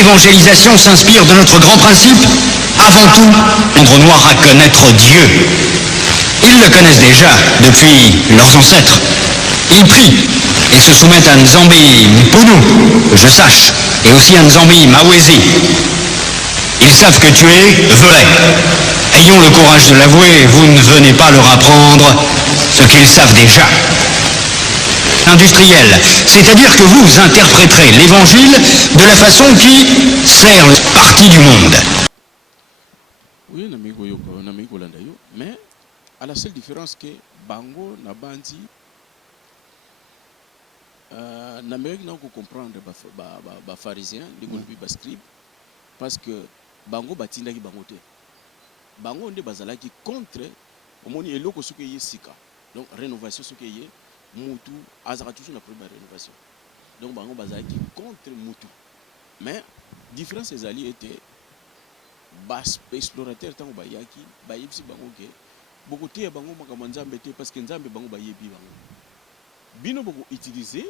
évangélisation s'inspire de notre grand principe, avant tout, rendre noir à connaître Dieu. Ils le connaissent déjà depuis leurs ancêtres. Ils prient et se soumettent à Nzambi Mpunu, que je sache, et aussi à Nzambi Mawezi. Ils savent que tu es Velay. Ayons le courage de l'avouer, vous ne venez pas leur apprendre ce qu'ils savent déjà. Industriel, c'est-à-dire que vous interpréterez l'évangile de la façon qui sert une partie du monde. Oui, mais à la seule différence que Bango n'a pas dit, n'Amérique n'a pas comprendre les pharisiens, les scribes, parce que Bango batinda ki Bango te. Bango nde bazala qui contre au moni eloko soki ye sika. Donc rénovation soki ye mutu azara toujours la première rénovation. Donc Bango bazala qui contre mutu. Mais différence des alliés était bas explorateur tant bayaki bayibsi Bango ke beaucoup te Bango makama Nzambe te parce que Nzambe Bango bayebi Bango. Bino beaucoup utiliser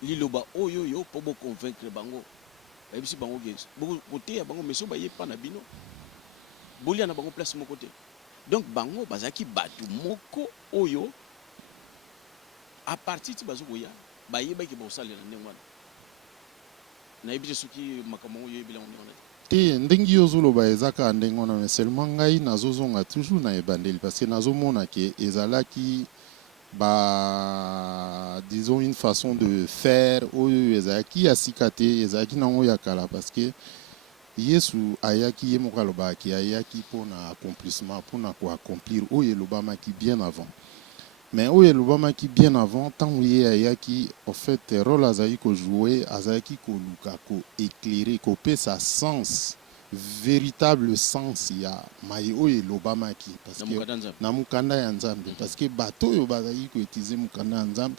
liloba oyo yo pour convaincre Bango. Bayibsi Bango ke beaucoup côté Bango mais so baye pas na bino. Bolia na Bango place mon côté. Donc Bango bazaki batu moko oyo à partir de bazo boya bayeba ki bosala na ndengwana. Na yebije soki makama oyo yebila on te ndengi ozoloba ezaka ndenge wana mais seulement ngai nazozonga toujours na ebandeli parce que nazomona ke ezalaki disons une façon de faire oyo ezalaki ya sika te ezalaki nango ya kala parce que Yesu ayaki ye moko alobaki ayaki mpona accomplissement mpona koaccomplir oyo elobamaki bien avant. Mais oyo elobamaki bien avant ntango ye ayaki en fait rôle azalaki kojouer azalaki koluka koéclairer kopesa sens véritable sens ya mai oyo elobamaki parce que na mukanda ya Nzambe parce que bato oyo bazalaki koutiliser mukanda ya Nzambe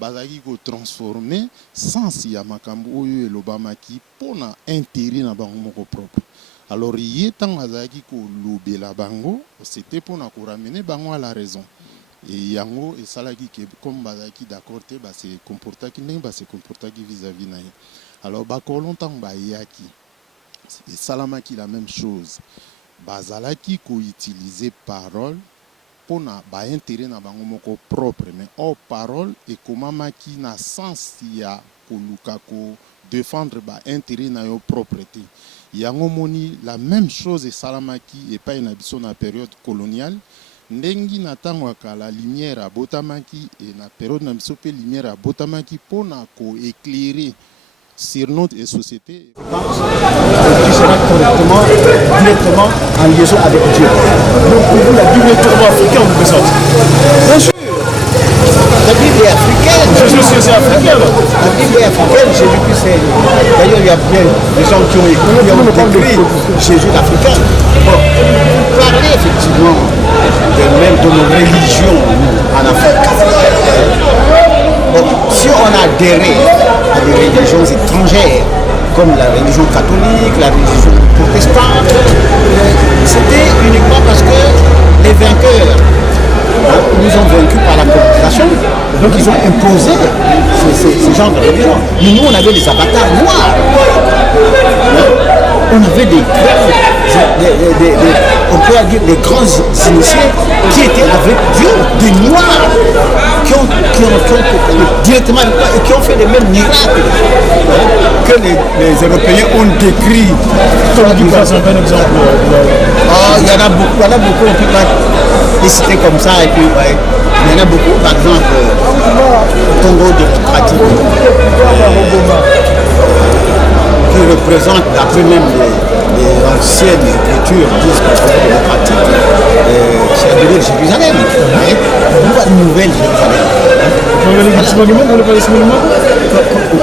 bazalaki kotransformer sens ya makambo oyo elobamaki mpona intérêt na bango moko propre. Alors ye ntango azalaki kolobela bango c'était mpona koramener bango à la raison. Et yango et salaki que comme bazaki d'accord te ba se comportaki ndenge ba se comportaki vis-à-vis na ye. Alors ba ko longtemps ba yaki et salamaki la même chose. Bazalaki ko utiliser parole pona ba intérêt na bango moko propre mais hors parole et comment maki na sens ya ko luka ko défendre ba intérêt na yo propreté. Yango moni la même chose et salamaki et pas une biso na période coloniale. Ndengi na tango la lumière à botamaki et na période na biso pe lumière à botamaki pona ko éclairer sur notre société. Qui sera correctement, directement en liaison avec Dieu. Donc pour vous, la Bible est tournoi africain, vous présente. Bien sûr. La Bible est africaine. Jésus c'est africain. La Bible est africaine. Jésus-Christ c'est. D'ailleurs, il y a bien des gens qui ont écrit Jésus l'Africain. Bon, parler effectivement de nos religions en Afrique. Bon, si on a adhéré à des religions étrangères, comme la religion catholique, la religion protestante, c'était uniquement parce que les vainqueurs nous ont vaincus par la colonisation, donc ils ont imposé ce genre de religion. Mais nous, on avait des avatars noirs. On avait on peut dire des grands initiés qui étaient avec Dieu, des noirs, qui ont directement et qui ont fait les mêmes miracles que les Européens ont décrits. Comme du un exemple. Il y en a beaucoup, on peut pas les citer comme ça, et puis ouais. Il y en a beaucoup, par exemple, au Congo démocratique, qui représente, d'après même les anciennes écritures, disent que le Congo démocratique, c'est la nouvelle Jérusalem. Une nouvelle Jérusalem.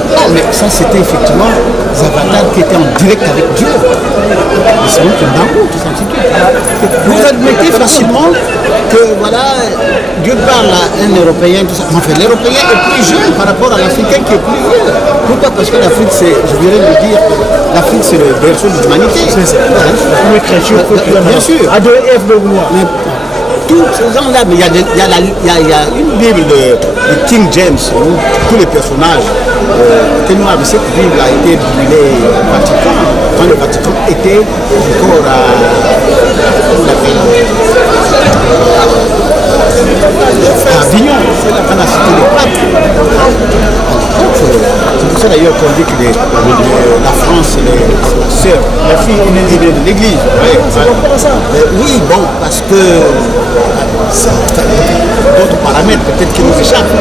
Non, mais ça c'était effectivement des avatars qui étaient en direct avec Dieu. C'est donc un banco, tout ça. Vous admettez facilement que voilà, Dieu parle à un Européen, tout ça. En fait, l'Européen est plus jeune par rapport à l'Africain qui est plus vieux. Pourquoi? Parce que l'Afrique, c'est, je viens de le dire, l'Afrique c'est le berceau de l'humanité. C'est ça. La créature, bien sûr. Tous ces gens-là, mais il y a une Bible de King James, où tous les personnages étaient noirs. Cette Bible a été brûlée au Vatican, quand le Vatican était encore à Avignon, on a cité le pape. C'est pour ça d'ailleurs qu'on dit que la France, c'est la fille de l'Église. Oui, bon, parce que d'autres paramètres peut-être qui nous échappent.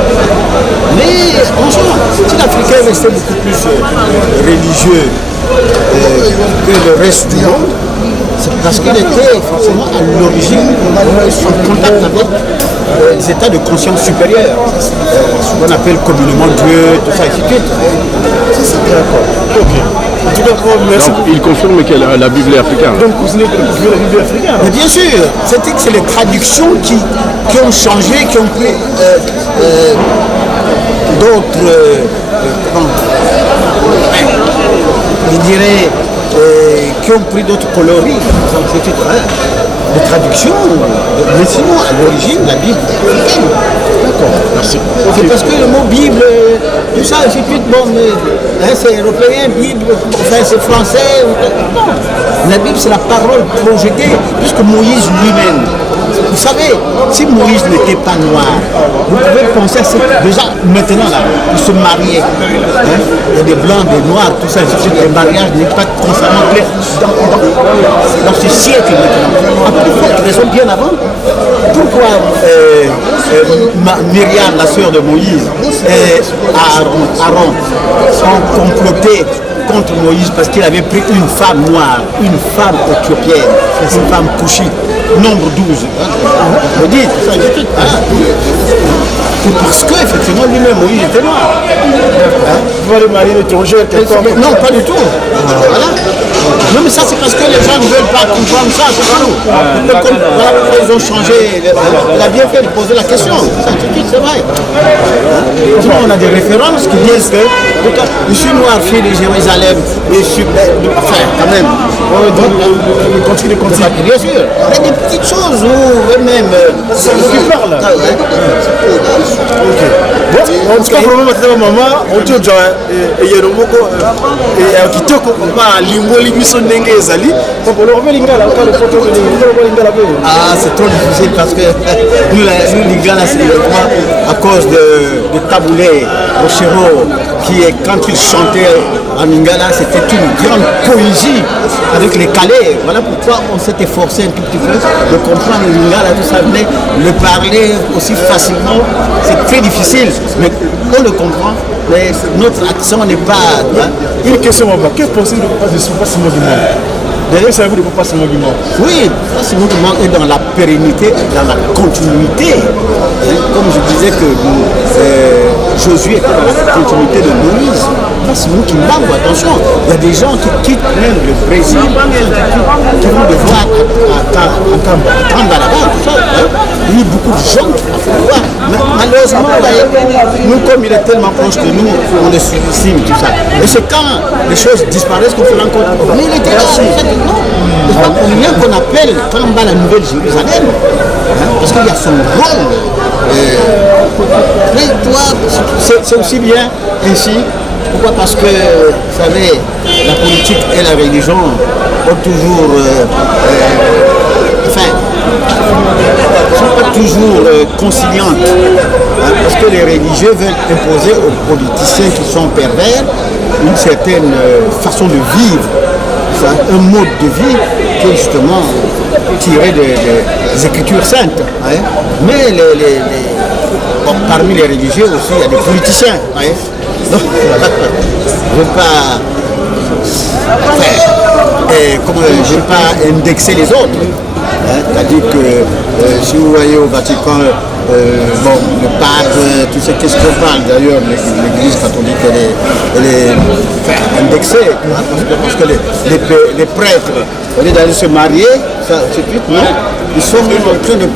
Mais franchement, si l'Africain restait beaucoup plus religieux que le reste du monde, c'est parce qu'il était forcément à l'origine en contact avec des états de conscience supérieure, ce qu'on appelle communément Dieu, tout ça, et ainsi de suite. D'accord. Ok. En tout cas, merci. Donc, il confirme que la Bible est africaine. Donc, vous continuez de confirmer la Bible est africaine. Mais bien sûr, c'est les traductions qui ont changé, qui ont pris d'autres, je dirais, qui ont pris d'autres coloris. De traduction, mais sinon à l'origine la Bible est africaine. D'accord, merci. C'est parce que le mot Bible, tout ça, c'est tout bon, mais c'est européen, Bible, enfin c'est français. Non, la Bible c'est la parole projetée, puisque Moïse lui-même. Vous savez, si Moïse n'était pas noir, vous pouvez penser à ça déjà maintenant là, pour se marier. Il y a des blancs, des noirs, tout ça, le mariage n'est pas constamment clair dans ce siècle maintenant. Pour raison bien avant, pourquoi Myriam, la sœur de Moïse, et Aaron ont comploté contre Moïse parce qu'il avait pris une femme noire, une femme éthiopienne, une femme couchite, nombre 12. Vous dites, ça, parce qu'effectivement lui-même Moïse était noir. Vous allez marier l'étranger, non, pas du tout. Voilà. Non, mais ça c'est parce que les gens ne veulent pas comprendre ça, c'est pas nous. Voilà pourquoi ils ont changé. Il a bien fait de poser la question. Ça, c'est vrai. Sinon, on a des références qui disent que je suis noir, fille de Jérusalem, et je suis. Enfin, quand même. Continue. Bien sûr. Il y a des petites choses où même. C'est qui parle. Ok. Bon, en tout cas, pour le moment, maman, on dit que il y a un kitoko, ah, c'est trop difficile parce que nous Lingala, c'est à cause de Taboulé, Rochero, qui est quand il chantait en Lingala, c'était une grande poésie avec les calais. Voilà pourquoi on s'est efforcé un tout petit peu de comprendre le Lingala, tout ça, mais le parler aussi facilement, c'est très difficile, mais on le comprend. Mais notre accent n'est pas. Une question, maman, que pensez-vous de ce passement du monde? D'ailleurs, savez-vous de passement du monde? Oui, le passement du monde est dans la pérennité, dans la continuité. Comme je disais que Josué était dans la continuité de Moïse. C'est nous qui manquons, attention. Il y a des gens qui quittent même le Brésil, qui vont devoir attendre là-bas, tout ça. Il y a beaucoup de gens qui vont voir. Malheureusement, nous, comme il est tellement proche de nous, on le sous-estime, tout ça. Et c'est quand les choses disparaissent qu'on se rend compte. Mais il était là, non. C'est pas pour rien qu'on appelle Kamba la Nouvelle Jérusalem. Parce qu'il y a son rôle. Mais toi, c'est aussi bien ainsi. Pourquoi? Parce que, vous savez, la politique et la religion ont toujours, enfin, ne sont pas toujours conciliantes. Parce que les religieux veulent imposer aux politiciens qui sont pervers une certaine façon de vivre, un mode de vie qui est justement tiré des Écritures saintes. Mais parmi les religieux aussi, il y a des politiciens. Donc, je ne veux pas je ne veux pas indexer les autres. C'est-à-dire que si vous voyez au Vatican, le pape, tout ce qu'est-ce qu'on parle d'ailleurs, l'église catholique elle est indexée, parce que les prêtres, au lieu d'aller se marier, ça, non, ils sont en train de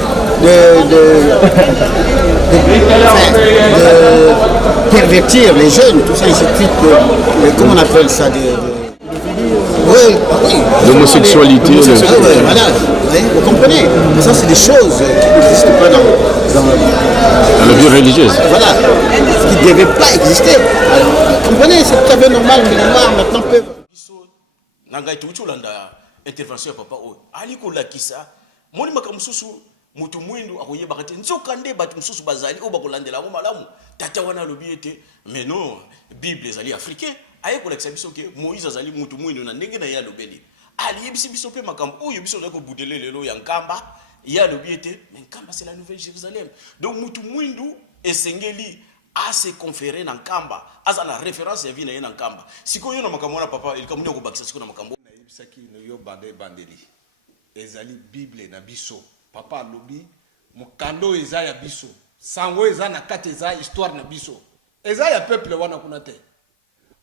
pervertir les jeunes, tout ça, ainsi de suite, comment on appelle ça, Oui, oui. L'homosexualité. Voilà, vous comprenez. Ça, c'est des choses qui n'existent pas dans La vie religieuse. Voilà, qui ne devaient pas exister. Alors, vous comprenez, c'est tout à fait normal que les Noirs maintenant peuvent. Nangai tuchulanda intervention papa o ali kolakisa moni makamususu mutu mwindu akoyeba kati nzokande batu mususu bazali o bakolandela ngo malamu tata wana lobi ete mais non bible ezali africain aye kolakisa biso ke Moïse azali mutu mwindu na ndenge na ya lobeli ali yebisi biso pe makambo oyo biso zako budele lelo ya nkamba ya lobi ete mais nkamba c'est la nouvelle Jérusalem donc mutu mwindu esengeli a se conférer na nkamba aza na référence ya vie na ye na nkamba sikoyo na makambo wana papa ilikamunya ko bakisa siko na makambo Saki no yo bande bandeli ezali bible na biso papa lobi mukando eza ya biso sango eza na kati eza histoire na biso eza ya peuple wana kuna te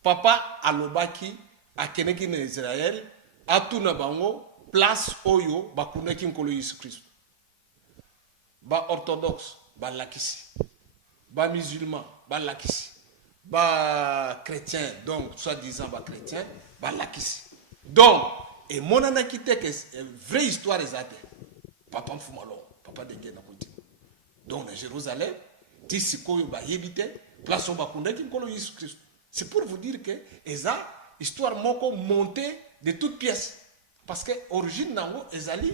papa alobaki akeneki na Israël atuna bango place oyo bakunaki nkolo Yesu Christ ba orthodoxe ba lakisi ba musulman ba lakisi ba chrétien donc soi-disant ba chrétien ba lakisi donc et mon anakite que vraie histoire exacte papa mfumalo papa denge na continue donc na Jérusalem tisiko ba yebite place on ba kundaki nkolo Yesu Christ c'est pour vous dire que eza histoire moko montée de toutes pièces parce que origine nango ezali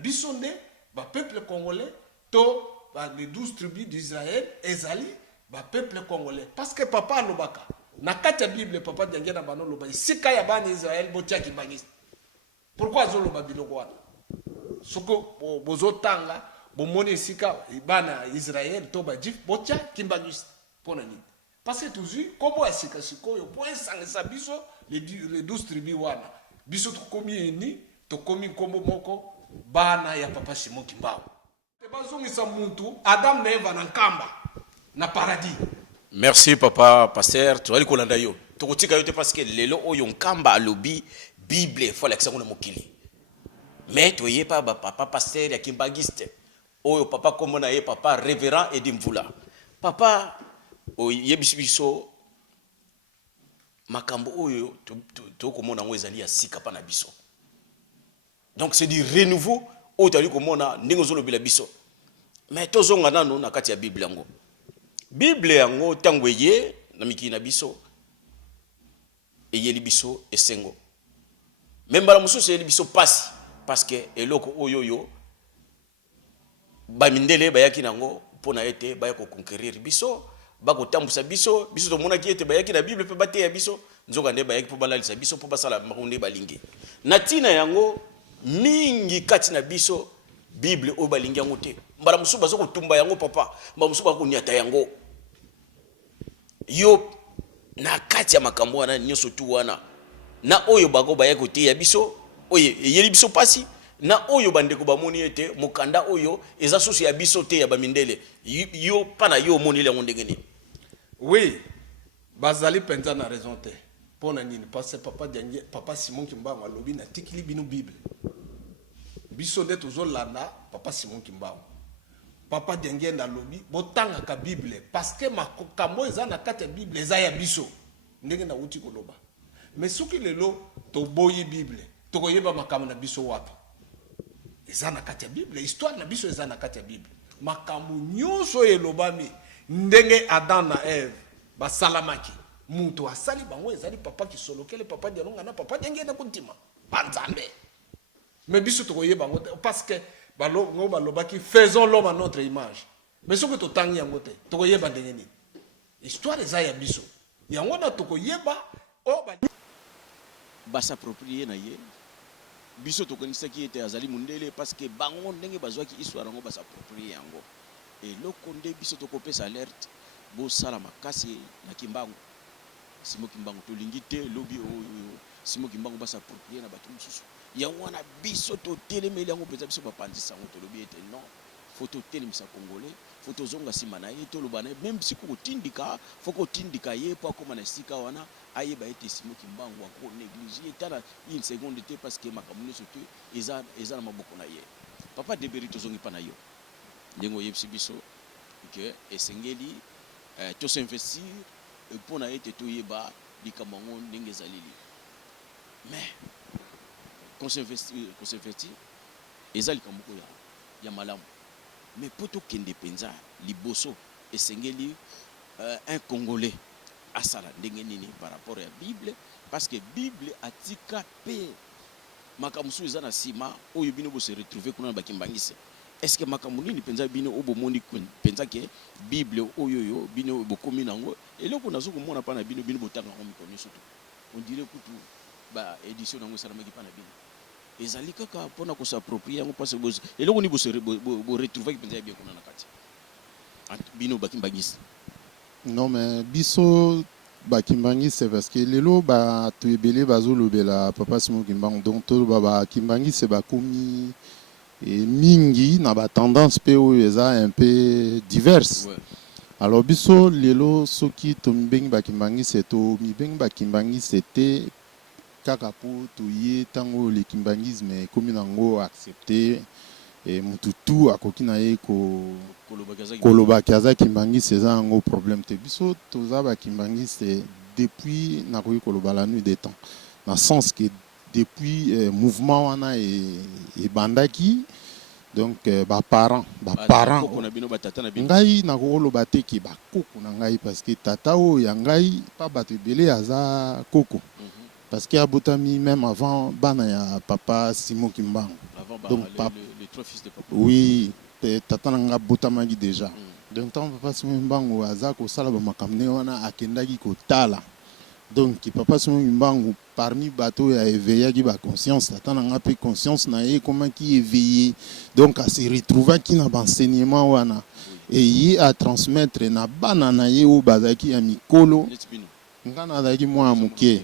bisonde ba peuple congolais to ba les 12 tribus d'Israël ezali ba peuple congolais parce que papa lobaka na kati ya Bible papa denge na bano loba sika ya bana Israël botia kibangisi pourquoi zo loba biloko wana soko bozotanga bomoni sika bana Israël to ba jif botia kimbangisi pona nini parce que toujours kobo asika sikoyo po esangisa biso les 12 tribus wana biso to komi ni to komi kombo moko bana ya papa Simon Kimbao te bazongisa muntu Adam na Eva na nkamba na paradis. Merci papa pasteur tu ali kolanda yo tokotika yo te parce que lelo oyo nkamba alobi bible faut l'accès na mokili mais toye pa papa pasteur ya kimbagiste oyo papa komona ye papa révérend et dimvula papa oyebisi biso makambo oyo to komona ngo ezali ya sika pa na biso donc c'est du renouveau oyo tali komona ndenge zolobela biso mais tozonga nano na kati ya bible yango Bible yango tango ye na mikili na biso eyeli biso esengo memba la mususu eyeli biso pasi parce que eloko oyoyo ba mindele bayaki nango pona ete bayako conquérir biso bako tambusa biso to mona ki ete bayaki na Bible pe bate ya biso nzoka nde bayaki po balalisa biso po basala makunde balingi na tina yango mingi kati na biso Bible o balingi yango te mbala mususu bazoko tumba yango papa mbala mususu bako nyata yango yo na kati ya makambo wana nyoso tu wana na oyo bago bayako te ya biso oye yeli biso pasi na oyo bandeko bamoni ete mokanda oyo eza sosi ya biso te ya bamindele yo pana yo moni le ngondenge ni oui bazali penza na raison te pona nini parce que papa Simon Kimbao alobi na tikili bino Bible biso nde tozolanda papa Simon Kimbao papa denge na lobi botanga ka Bible parce que makambo eza na kati ya Bible eza ya biso ndenge na uti koloba mais soki lelo to boyi Bible to koyeba makambo na biso wapi eza na kati ya Bible histoire na biso eza na kati ya Bible makambo nyonso elobami ndenge Adam na Eve basalamaki mutu asali bango ezali papa kisolokele papa dialonga na papa denge na kuntima banzambe mais biso to koyeba ngo parce que ngo balobaki faisons l'homme à notre image mais soki totangi yango te tokoyeba ndenge nini histoire eza ya biso yango na tokoyeba o basapproprier na ye biso tokonisaki ete azali mundele parce que bango ndenge bazwaki histoire yango basapproprier yango eloko nde biso tokopesa alerte bosala makasi na Kimbangu Simon Kimbangu tolingi te lobi oyo Simon Kimbangu basapproprier na bato mosusu yango wana biso totelemeli yango mpenza biso bapanzisa yango tolobi ete non faut totelemisa congolais faut tozonga nsima na ye toloba na ye même si kokotindika faut kotindika ye po akoma na esika wana ayeba ete Simon Kimbangu akonéglige ye tala une seconde te parce que makambo nyonso te eza na maboko na ye papa Deberi tozongi mpa na yo ndenge oyebisi biso ke esengeli tosinvestir mpo na ete toyeba likambo yango ndenge ezaleli Mais qu'on s'investit eza likambo ya malamu. Mais poto kende penza liboso esengeli un Congolais asala ndenge nini par rapport à la Bible, parce que Bible atika pe makamusu eza na sima oyo bino bo se retrouver kuna bakimbangise. Est-ce que makamuni ni penza bino obo mondi penza ke Bible oyo yo bino bokomi nango eloko nazo komona pa na bino botanga ko mikoni surtout. On dirait kutu ba édition nango sala maki pa na bino. Ezali kaka pona ko s'approprier ngo parce que eloko ni bo se retrouver penza bien kuna na kati. Bino bakimbangise. Non mais biso bakimbangi c'est parce que lelo ba to ebele bazolobela papa Simon Kimbangu donc to ba kimbangi c'est ba komi et mingi na ba tendance pe oyo eza un peu diverse. Ouais. Alors biso lelo soki to mbengi bakimbangi c'est to mbengi bakimbangi c'était kaka po to ye tango le kimbangisme komi nango accepté et mututu akoki na ye ko koloba kaza kimbangi c'est un gros problème te biso toza ba kimbangi c'est depuis na koki koloba la nuit des temps dans le sens que depuis mouvement wana et bandaki donc ba parents ngai na koloba te ki ba koko na ngai parce que tata o ya ngai pa bato belé aza koko parce que abotami même avant bana ya papa Simon Kimbangu donc les trois fils de papa. Oui, tata nanga botamaki déjà. Donc tant papa Simon Kimbangu aza ko sala ba makamne wana akendaki ko tala. Donc papa Simon Kimbangu parmi bateau ya éveillé ki ba conscience, tata nanga pe conscience na ye comment qui éveillé. Donc à se retrouver qui na enseignement wana et yi à transmettre na bana na ye o bazaki ya mikolo. Ngana zaki mwa muke.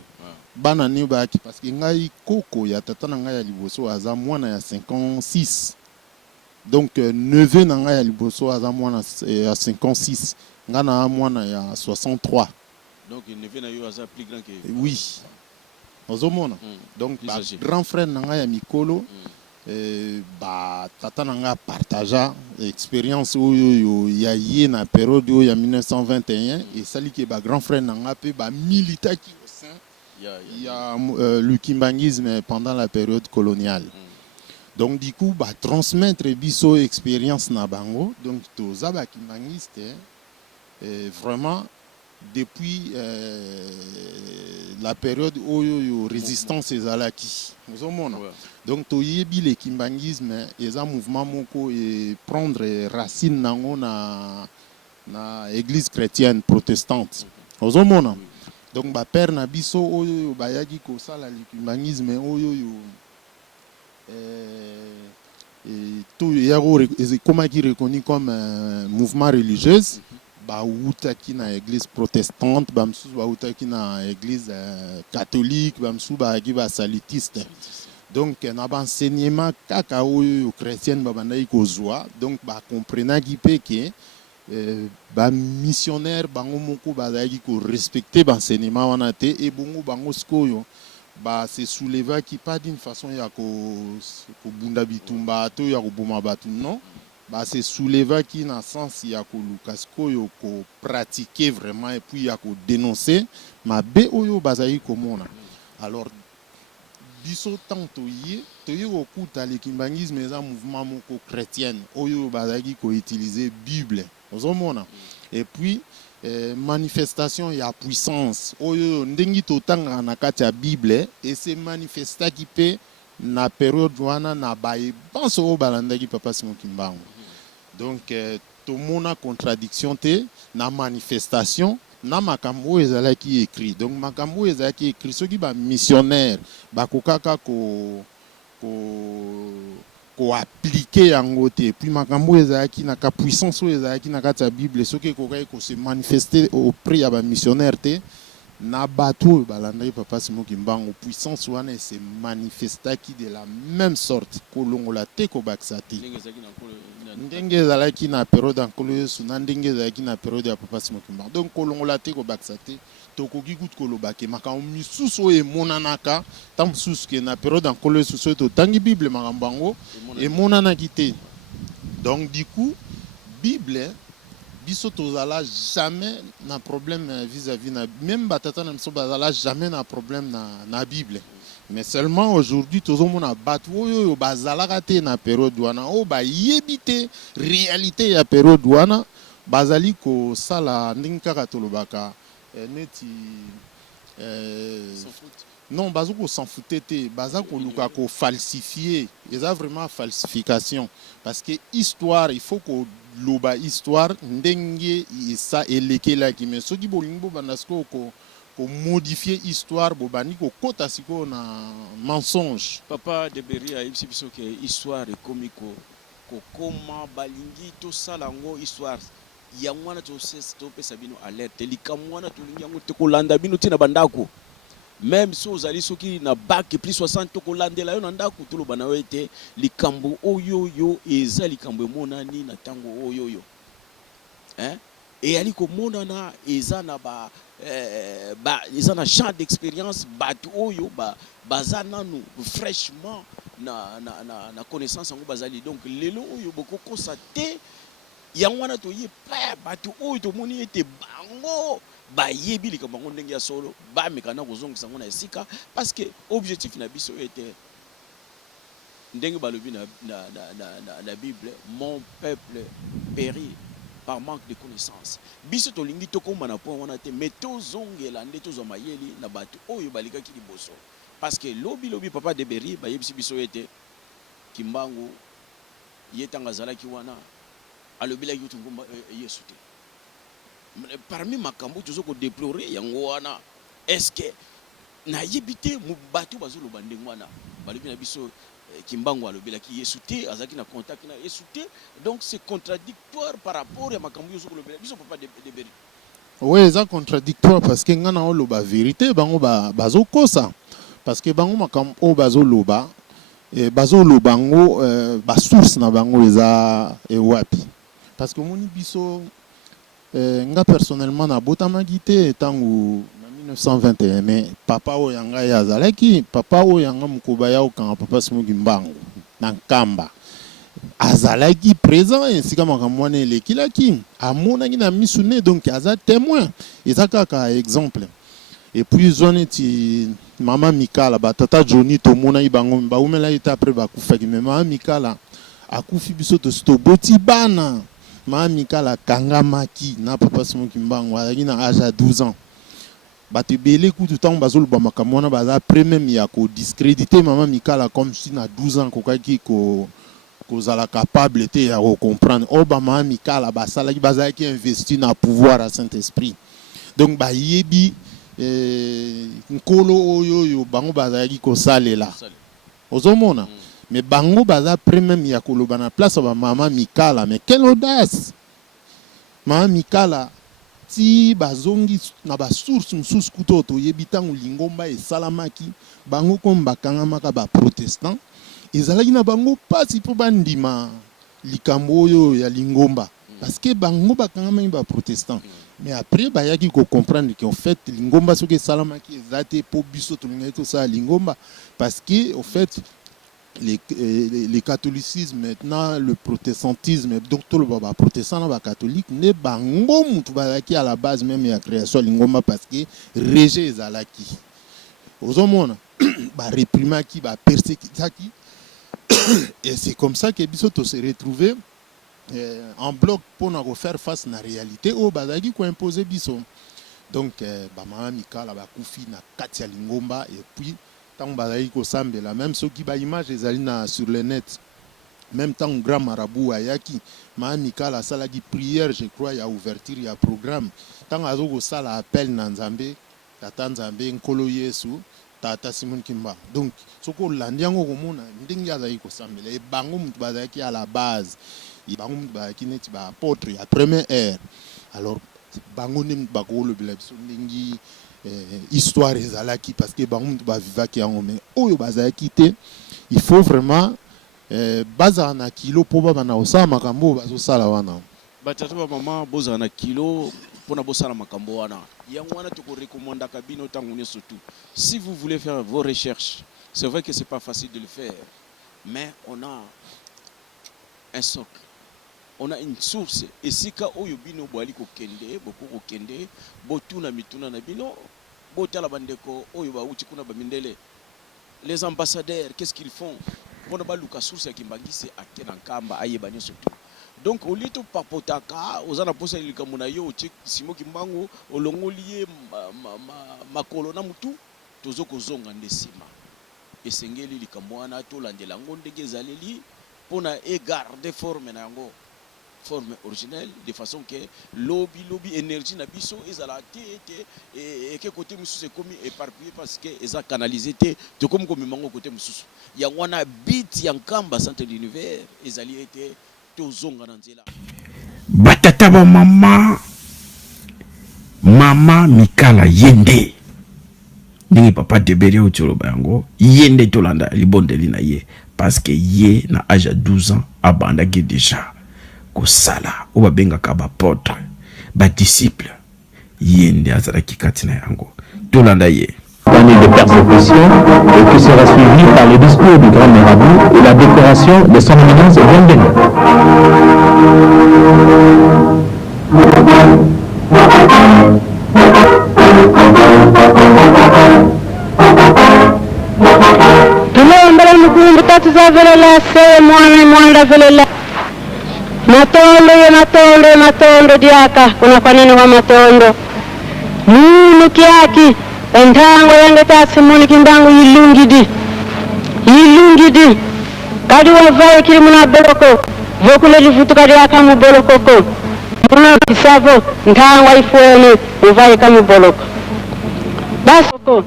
Bana ni baki parce que ngai koko ya tata na ngai ya liboso aza mwana ya 56 donc neveu na ngai ya liboso aza mwana ya 56 ngana mwana ya 63 donc neveu na yo aza plus grand que oui ozomona donc ba grand frère na ngai ya mikolo ba tata na ngai partagea expérience oyo ya ye na période oyo ya 1921 et sali ke ba grand frère na ngai pe ba militaki il y a le kimbangisme pendant la période coloniale. Donc du coup, bah, transmettre biso expérience na bango. Donc toza ba kimbangiste vraiment depuis la période où yo résistance ezalaki. Nous omona. Donc toyebi le kimbangisme eza mouvement moko et prendre racine nango na église chrétienne protestante. Nous omona. Donc ba père na biso oyo bayaki ko sala l'humanisme oyo tout yaro comment qui reconnu comme mouvement religieux ba utaki na église protestante ba msusu ba utaki na église catholique ba msusu ba ki ba salitiste. Donc na ba enseignement kaka oyo chrétienne ba bandai ko zwa donc ba comprendre ki peke ba missionnaire bango moko bazaki ko respecter l'enseignement wana te et bongo bango skoyo ba se souleva qui pas d'une façon ya ko bunda bitumba to ya ko boma batu non ba se souleva qui na sens ya ko luka skoyo ko pratiquer vraiment et puis ya ko dénoncer ma be oyo bazaki komona alors biso tanto toye okuta le kimbangisme eza mouvement moko chrétienne oyo bazaki ko utiliser Bible. Et puis manifestation ya puissance oyo ndengi totanga na kati ya Bible et c'est manifesta qui pe na période wana na bae banso o balandaki papa Simon Kimbangu. Donc tomona contradiction te na manifestation na makambo ezalaki écrit. Donc makambo ezalaki écrit soki ba missionnaire ba kokaka ko appliquer yango te puis makambo ezalaki na ka puissance oyo ezalaki na kati ya Bible soki ekokai ko se manifester auprès ya ba missionnaire te na bato balandaki papa Simon Kimbangu puissance wana se manifestaki de la même sorte kolongola te ko bakisa te ndenge ezalaki na période ankolo Yesu na ndenge ezalaki na période ya papa Simon Kimbangu donc kolongola te ko bakisa te tokoki kutu koloba ke makambo misusu oyo emonanaka ntango mosusu ke na période ankolo Yesu soki totangi Bible makambo yango emonanaki te. Donc du coup Bible biso tozala jamais na problème vis-à-vis na même batata na biso bazala jamais na problème na Bible Mais seulement aujourd'hui, tout le monde a battu bazalakate na période douana, ba yebite réalité ya période douana, bazali ko sala ndinka katolobaka neti non bazoko s'en foutait, bazako luka ko falsifier, ils a vraiment falsification parce que histoire, il faut que loba histoire ndenge ça elekela ki mais soki bolingo bandasko ko modifier histoire bobani ko kota siko na mensonge. Papa de Berry a yebisi biso ke histoire ekomiko ko koma balingi to salango histoire ya mwana to pesa bino alerte likamwana to lingi yango te kolanda bino tina bandako même si ozali soki na bac plus 60 to kolandela yo na ndako to loba na yo ete likambo oyo yo eza likambo emonani na tango oyo yo et ali ko monana eza na ils ont un champ d'expérience batu oyo baza nanu fraîchement na connaissance en bazali donc lelo oyo boko constater yangwana to ye pa batu oyo to moni ete bango ba yebi likambo ngo ndenge ya solo ba mekana kozongisa ngo na esika parce que objectif na biso était ndenge balobi na Bible mon peuple périt par manque de connaissance. Biso to lingi to koma na point wana te meto zongela nde to zomayeli na batu oyo balika ki liboso. Parce que lobi papa de Berry ba yebisi biso ete Kimbangu yetanga zalaki wana alobila yutu ngomba Yesu te. Parmi makambo tozo ko déplorer yango wana est-ce que na yebite mu batu bazolo bandengo wana balobi na biso Kimbangu alobela ki Yesu te azaki na contact na Yesu te donc c'est contradictoire par rapport à makambo yo lobela biso papa de Berry. Oui, c'est contradictoire parce que ngana o loba vérité bango bazo kosa parce que bango makambo o bazo loba bango ba source na bango eza wapi parce que moni biso nga personnellement na botamaki te tango 1921 mais papa oyanga yazalaki papa oyanga mukobaya okanga papa Simoki Mbangu na Nkamba azalaki présent ainsi comme kamwana elekilaki amonaki na misune donc aza témoin ezaka ka exemple et puis zoneti mama Mikala batata Johnny to mona ibango baumela ita après bakufaki mais mama Mikala akufi biso to stoboti bana mama Mikala kangamaki na papa Simoki Mbangu azalaki na âge à 12 ans. Bate belé coup tout temps bazol ba makamona baza après même ya ko discréditer maman Mikala comme si na 12 ans kokaki ko zala capable était ya comprendre o ba maman Mikala ba sala ki baza ki investi na pouvoir à Saint-Esprit donc ba yebi nkolo oyo bango baza ki ko salela ozomona mais bango baza après même ya ko loba na place ba maman Mikala mais quelle audace maman Mikala ti bazongi na ba source msusu kutoto yebitangu lingomba esalamaki bango comme bakangamaka ba protestant ezalaki na bango pasi po bandima likambo oyo ya lingomba parce que bango bakangamaki ba protestant mais après bayaki ko comprendre qu'en fait lingomba soki esalamaki ezate po biso tolingai to sa lingomba parce que au fait les catholicisme maintenant le protestantisme donc tout le baba protestant na catholique ne bango mutu bazaki à la base même ya création lingomba parce que rejet ezalaki ozomona ba réprimaki ba persécutaki et c'est comme ça que biso to se retrouver en bloc pour na faire face na réalité o bazaki ko imposer biso donc ba mama Mikala ba kufi na kati ya lingomba et puis tant bazali ko sambela même ceux qui ba image ezali na sur le net même tant grand marabout ayaki ma Mikala sala di prière je crois ya ouverture ya programme tant azoko sala appel na Nzambe tata Nzambe nkolo Yesu tata Simon Kimba donc soko landiango komona ndingi azali ko sambela e bango mutu bazaki à la base e bango mutu bazaki neti ba apôtre ya première ère alors bango nem bakolo bila biso ndingi histoire ezalaki parce que bango ba vivaki yango mais oyo bazalaki te il faut vraiment baza na kilo po ba na osala makambo bazo sala wana batata ba mama boza na kilo pona bosala makambo wana yango wana to ko recommander kabino tango surtout si vous voulez faire vos recherches c'est vrai que c'est pas facile de le faire mais on a un socle. On a une source et si ka oyo bino boali ko kende boko ko kende botuna mituna na bino botala bandeko oyo ba uti kuna ba mindele Les ambassadeurs, qu'est-ce qu'ils font? On a Lucas source qui m'a dit c'est à Kenankamba, à Yébani surtout. Donc, au lieu de papotaka, aux anaposés de Kamunayo, Simo Kimbango, au longolier, ma colonna mutu, tozoko zonga ndesima. Et sengeli likamwana, tolande langon de Gezaleli, pour garder forme nango. Forme originelle de façon que lobby énergie na biso ezalate et que côté mususu c'est comme éparpillé parce que eza canalisé te comme mango côté mususu ya wana beat ya Nkamba centre de l'univers ezali été tozonga na nzela batata ba mama Mikala Yende ndenge papa Debere otolo bango Yende tolanda libondeli na ye parce que ye na âge de 12 ans abandaki déjà Kosala, ou babenga kaba potre, ba disciple, Yende azalaki katina yango. Tolanda ye. Année de persécution et qui sera suivi par le discours du grand marabout et la décoration de son éminence Vendéenne. Tunaombele mkungu tatu za vile la se mwana vile la matondo diaka kuna kwa nini wa matondo munu kiaki entango yange tasi muni kimbangu yilungidi kadi wavaye kili muna boloko vokule jifutu kadi yaka mu boloko ko muna kisavo ntango ifuene uvaye kamu boloko basoko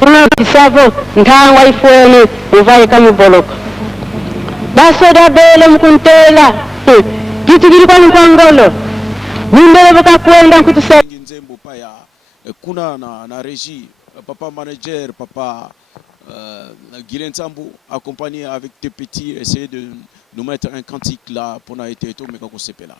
muna kisavo ntango ifuene uvaye kamu boloko basoda bele mkuntela kitu kilikuwa ni kwa ngolo nimbele baka kwenda kutusa nzembo paya kuna na régie papa manager papa Guilain Nsambu accompagné avec tes petits essayer de nous mettre un cantique là pour na été tout mais quand c'est là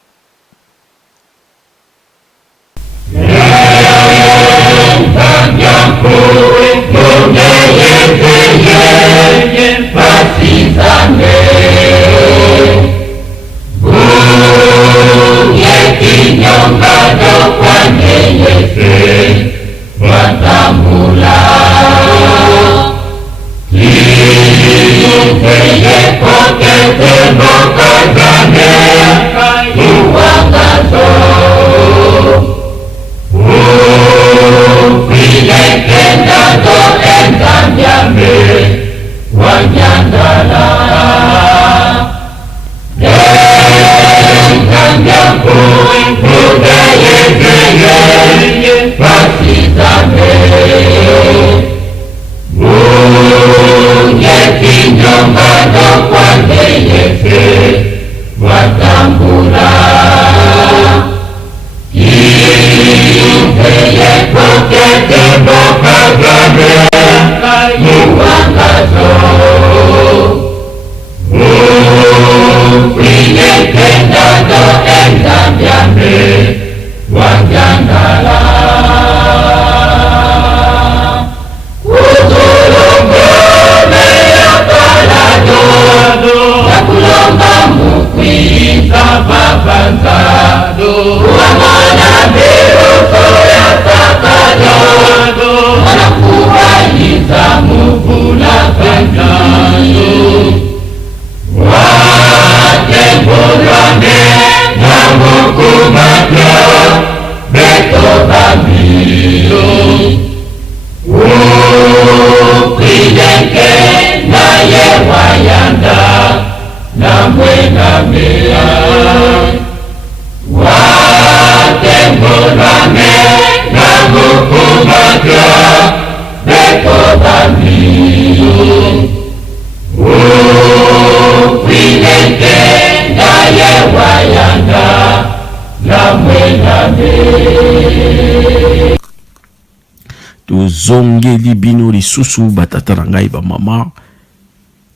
Tozongeli bino lisusu batata na ngai ba mama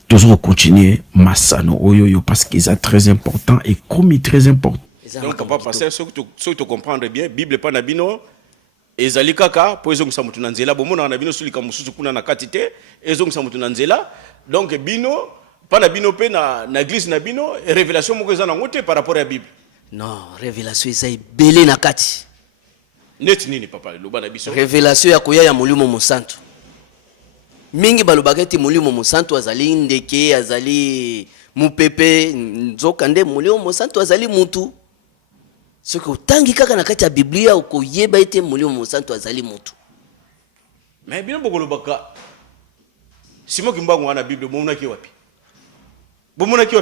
toujours continuer masano oyoyo parce que c'est très important et comme très important. Donc papa pasteur ce que tu comprendre bien Bible pas na bino ezali kaka po ezongisa mutu na nzela bomona na bino sulika mususu kuna na katite ezongisa mutu na nzela donc bino pas na bino pe na église na bino révélation moko eza na ngote par rapport à Bible. Non, révélation eza belé na kati. Net nini papa loba na biso. Révélation ya koya ya mulimo musantu. mingi balobaka ete molimo mosantu azali ndeke azali mupepe nzoka nde molimo mosantu azali mutu soki otangi kaka na kati ya biblia okoyeba ete molimo mosantu azali mutu mais bino bokolobaka simo kimbangu wana bible bomonaki wapi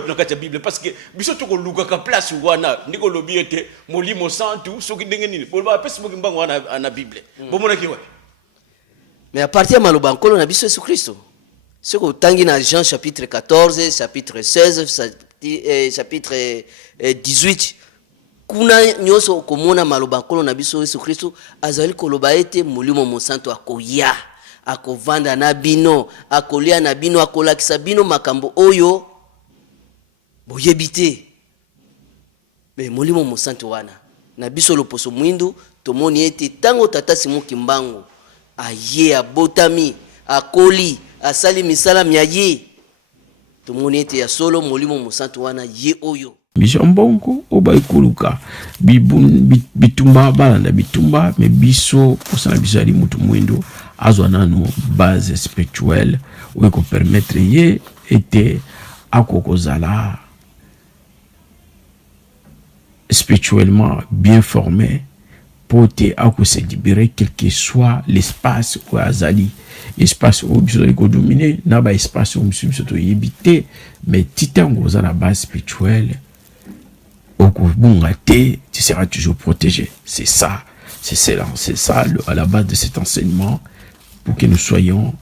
na kati ya bible parce que biso tokolukaka place wana ndiko lobi ete molimo santu soki ndenge nini bolobaka pe simo kimbangu wana na bible bomonaki wapi. Mais à partir de maloba nkolo na biso Yesu Kristo soki otangi na Jean chapitre 14 chapitre 16 chapitre 18 kuna nyonso okomona maloba nkolo na biso Yesu Kristo azali koloba ete molimo mosantu akoya akovanda na bino akolia na bino akolakisa bino makambo oyo boyebi te. Mais molimo mosantu wana na biso loposo mwindu tomoni ete tango tata Simon Kimbangu aye abotami akoli asali misala miaye tomoni ete ya solo molimo mosantu wana ye oyo Bishombongo oba ikuluka bitumba balanda bitumba me biso posana biso ali mutu mwendo azwa nanu base spirituelle ou ko permettre ye ete akokozala spirituellement bien formé pour te se libérer quel que soit l'espace où azali espace où biso ko dominer na ba espace où biso to yebité mais titango za la base spirituelle tu seras toujours protégé. C'est ça à la base de cet enseignement pour que nous soyons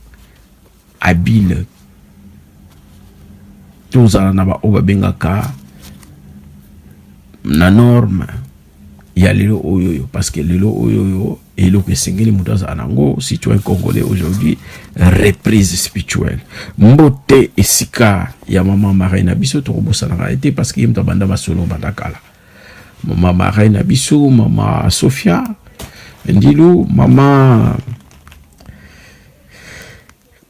habiles. Tous en aba obabengaka na norme ya lelo oyoyo parce que lelo oyoyo et le sengeli mutaza anango citoyen congolais aujourd'hui reprise spirituelle mbote esika ya mama Marina biso to bosa na été parce que yemta banda basolo bandakala mama Marina biso mama Sophia ndilu mama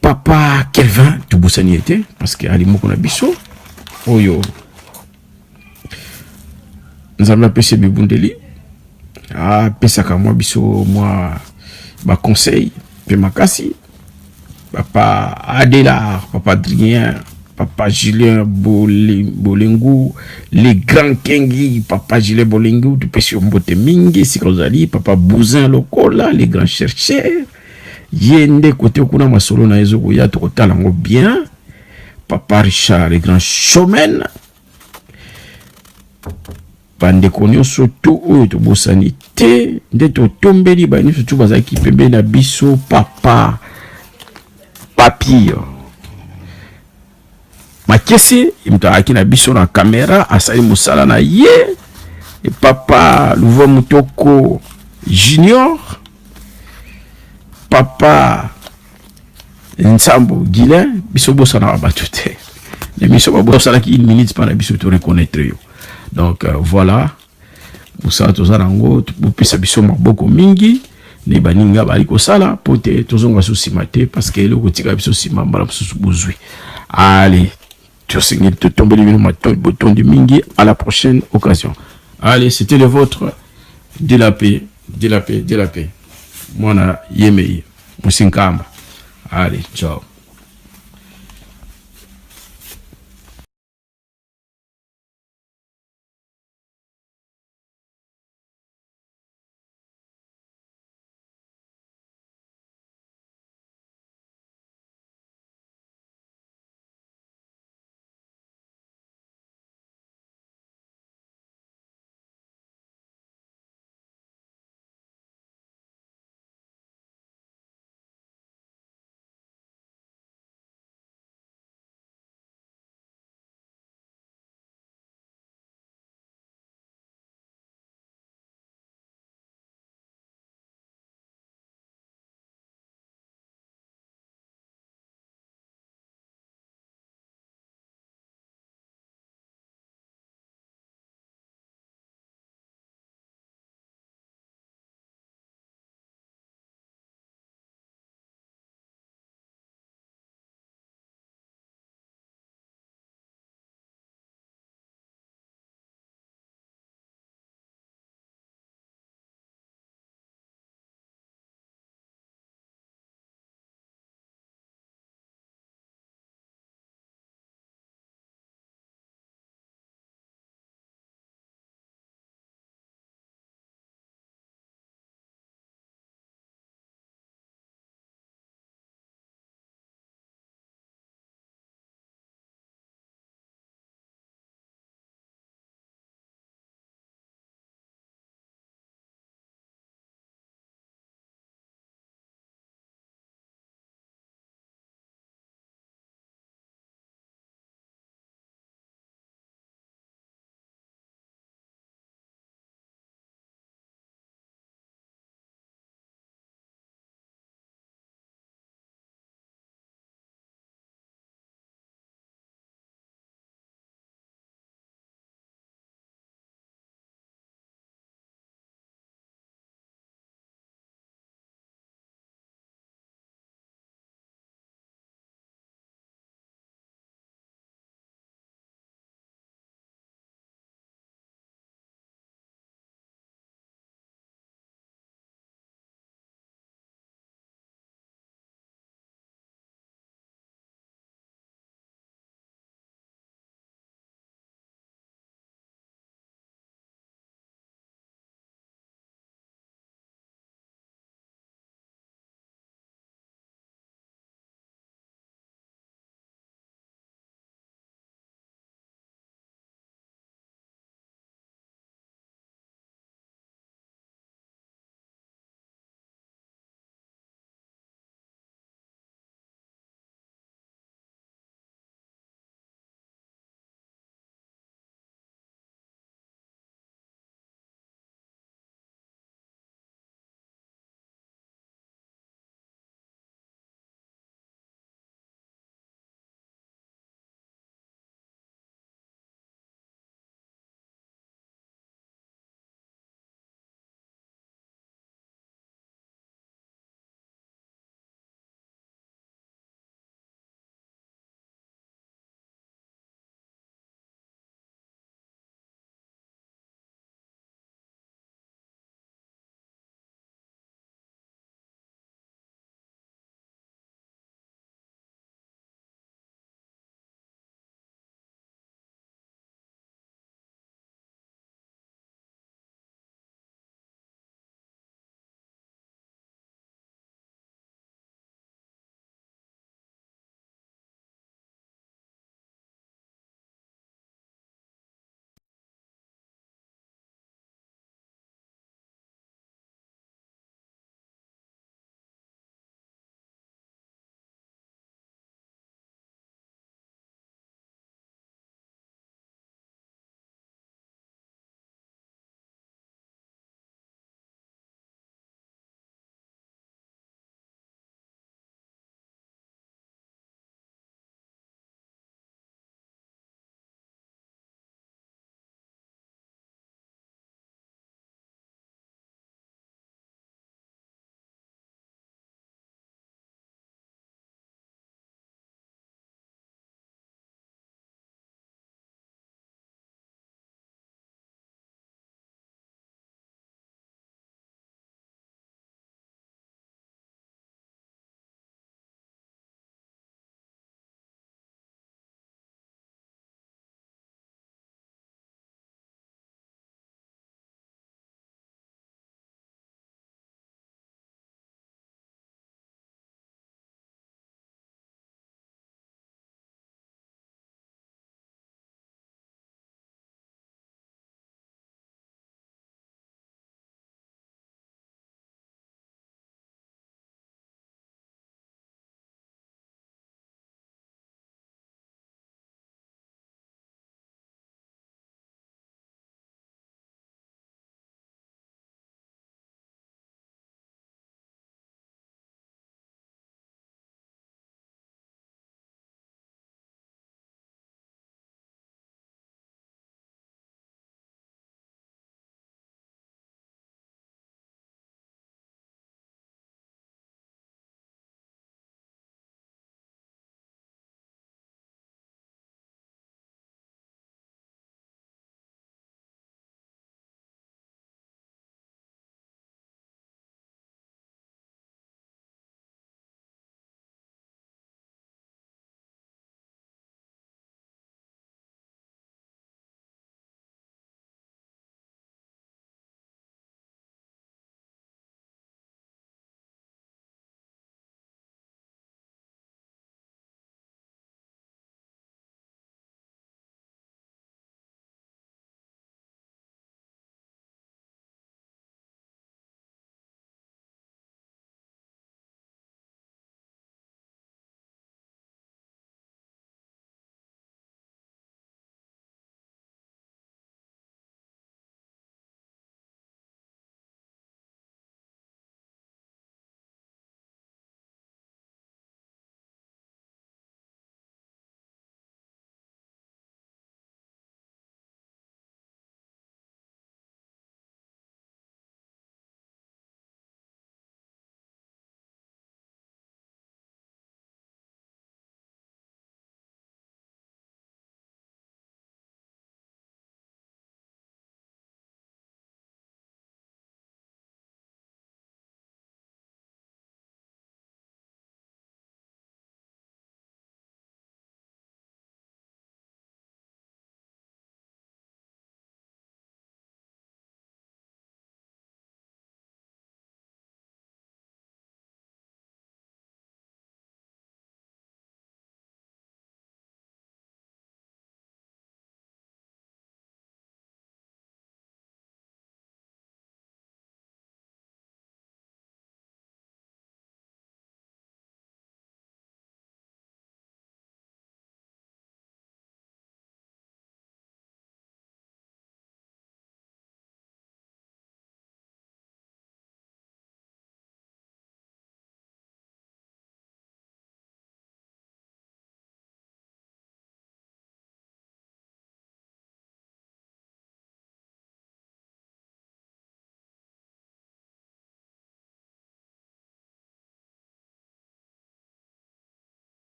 papa Kelvin to bosani été parce que ali moko na biso oyo nzambe pese bibundeli pesaka moi biso moi ba conseil pe makasi papa Adela papa Adrien papa Julien Bolingu les grands kengi papa Julien Bolingu tu pesi mbote mingi sikozali papa Bouzin Lokola les grands chercheurs yende côté kuna masolo na ezo ya to talango bien papa Richard les grands showmen bande konyoso to oyo to bosani te nde to tombeli ba nyonso to bazaki pembe na biso papa papio makese imtaaki na biso na kamera asali musala na ye e papa Louvo Mutoko Junior papa Nsambo Guilain biso bosana batu te le biso bosala ki 1 minute para biso to reconnaître yo. Donc voilà, Moussa Tozarango, tu peux savoir beaucoup mingi, les baninga baliko sala, pote tozonga susimate parce que le kotika biso sima mbala biso bozui. Allez, tu sais te tomber le bouton de mingi à la prochaine occasion. Allez, c'était le vôtre de la paix. Moi na yemei, Moussinkamba. Allez, ciao.